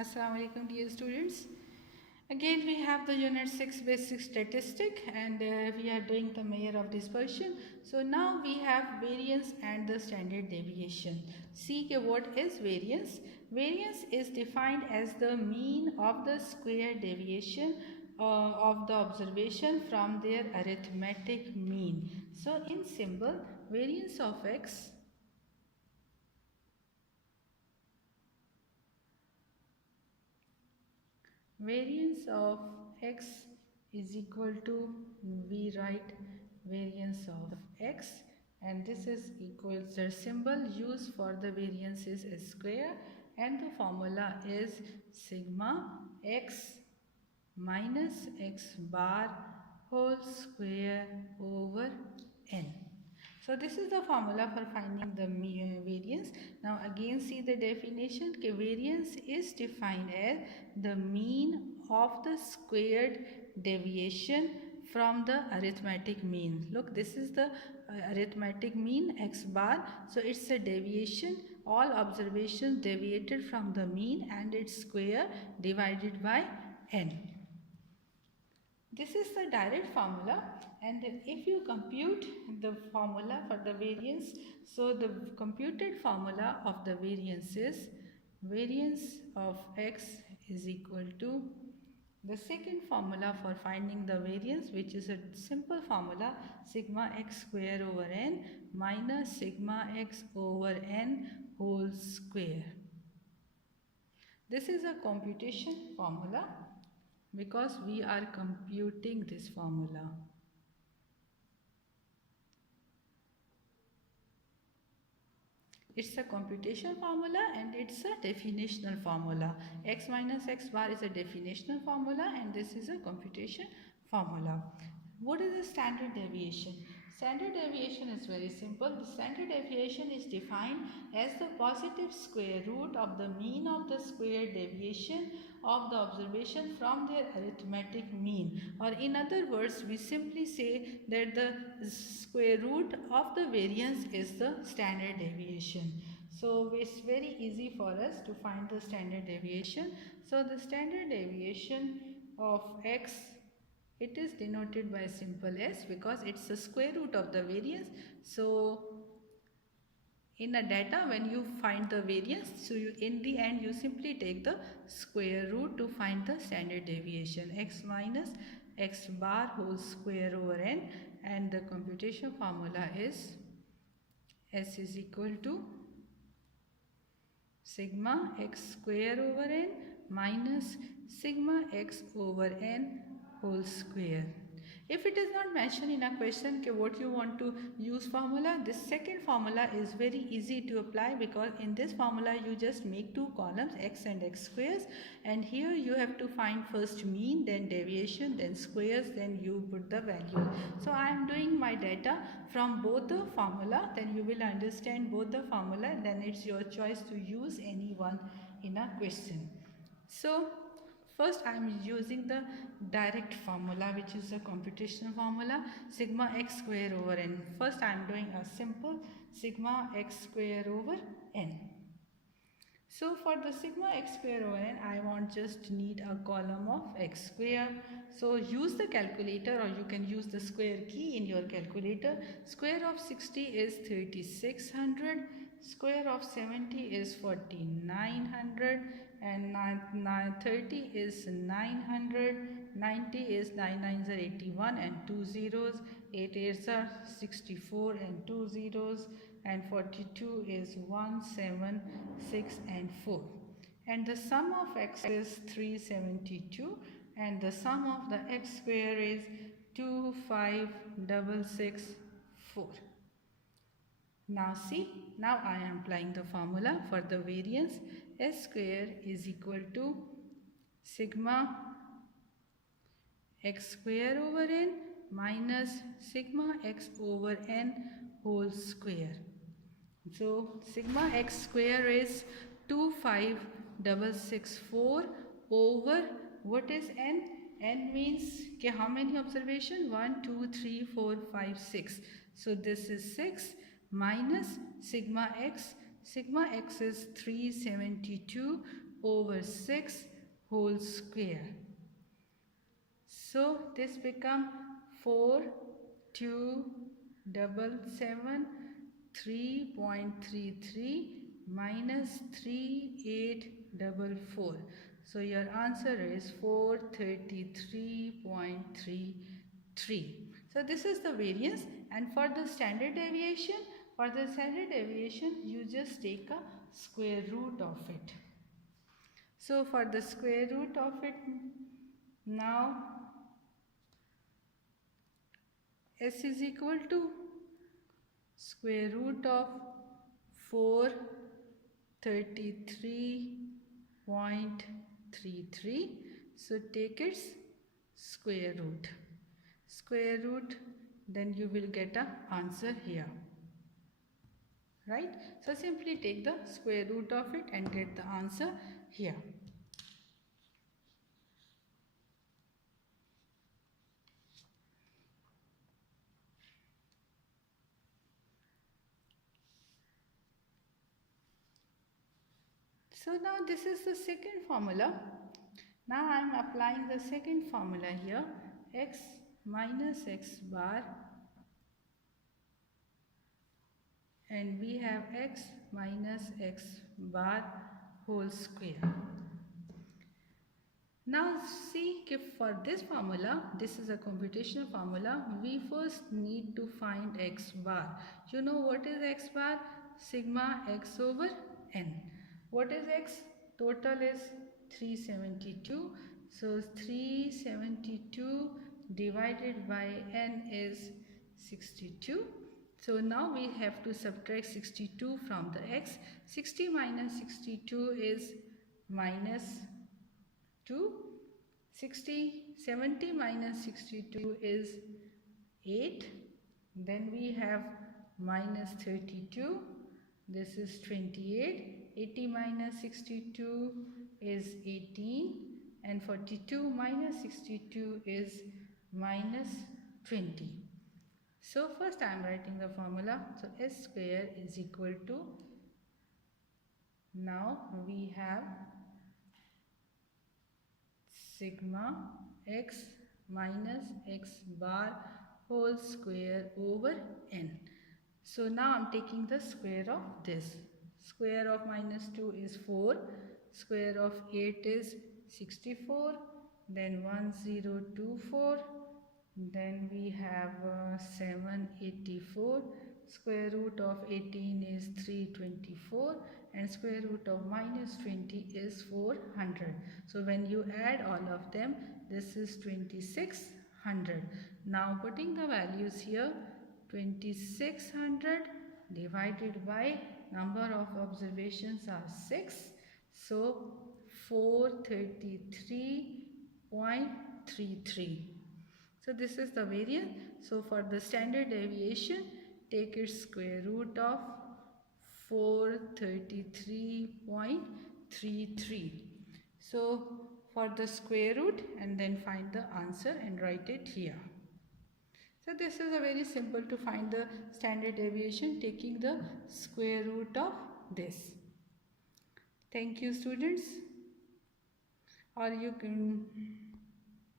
Assalamu alaikum dear students. Again we have the unit 6 basic statistic and we are doing the measure of dispersion. So now we have variance and the standard deviation. See what is variance? Variance is defined as the mean of the square deviation of the observation from their arithmetic mean. So in symbol, variance of x variance of x is equal to, we write variance of x, and this is equals, the symbol used for the variance is square, and the formula is sigma x minus x bar whole square over n. So this is the formula for finding the variance. Now again see the definition. Variance is defined as the mean of the squared deviation from the arithmetic mean. Look, this is the arithmetic mean x bar. So it's a deviation. All observations deviated from the mean and its square divided by n. This is the direct formula, and if you compute the formula for the variance, so the computed formula of the variance is variance of x is equal to the second formula for finding the variance, which is a simple formula, sigma x square over n minus sigma x over n whole square. This is a computation formula because we are computing this formula. It's a computation formula and it's a definitional formula. X minus x bar is a definitional formula and this is a computation formula. What is the standard deviation? Standard deviation is very simple. The standard deviation is defined as the positive square root of the mean of the square deviation of the observation from their arithmetic mean, or in other words we simply say that the square root of the variance is the standard deviation. So it's very easy for us to find the standard deviation. So the standard deviation of x, it is denoted by simple s because it's the square root of the variance. So in a data, when you find the variance, so in the end you simply take the square root to find the standard deviation, x minus x bar whole square over n, and the computation formula is s is equal to sigma x square over n minus sigma x over n whole square. If it is not mentioned in a question what you want to use formula, this second formula is very easy to apply because in this formula you just make two columns, x and x squares, and here you have to find first mean, then deviation, then squares, then you put the value. So I am doing my data from both the formula, then you will understand both the formula, then it's your choice to use any one in a question. So first I am using the direct formula, which is a computational formula, sigma x square over n. First I am doing a simple sigma x square over n. So for the sigma x square over n, I want just need a column of x square. So use the calculator or you can use the square key in your calculator. Square of 60 is 3600. Square of 70 is 4900, and 30 is 900, 90 is 9 9s are 81 and 2 zeros, 8 8s are 64 and 2 zeros, and 42 is 1 7 6 and 4. And the sum of x is 372 and the sum of the x square is 25664. Now see, now I am applying the formula for the variance. S square is equal to sigma x square over n minus sigma x over n whole square. So sigma x square is 25664 over what is n? N means how many observation? 1 2 3 4 5 6. So this is 6 minus sigma x. Sigma x is 372 over 6 whole square. So this become 4 2 7 3.33 minus 3844. So your answer is 433.33. So this is the variance, and for the standard deviation, you just take a square root of it. So for the square root of it, now s is equal to square root of 433.33. So take its square root. Then you will get an answer here. Right? So simply take the square root of it and get the answer here. So now this is the second formula. Now I am applying the second formula here. X minus x bar, and we have x minus x bar whole square. Now see, if for this formula, this is a computational formula, we first need to find x bar. You know what is x bar? Sigma x over n. What is x? Total is 372. So 372 divided by n is 62. So now we have to subtract 62 from the x. 60 minus 62 is minus 2. 70 minus 62 is 8. Then we have minus 32. This is 28. 80 minus 62 is 18. And 42 minus 62 is minus 20. So first I am writing the formula. So s square is equal to, now we have sigma x minus x bar whole square over n. So now I am taking the square of this. Square of minus 2 is 4. Square of 8 is 64. Then 1024. Then we have 784. Square root of 18 is 324. And square root of minus 20 is 400. So when you add all of them, this is 2600. Now putting the values here, 2600 divided by number of observations are 6. So 433.33. So this is the variance. So for the standard deviation, take its square root of 433.33. So for the square root, and then find the answer and write it here. So this is a very simple to find the standard deviation, taking the square root of this. Thank you, students. Or you can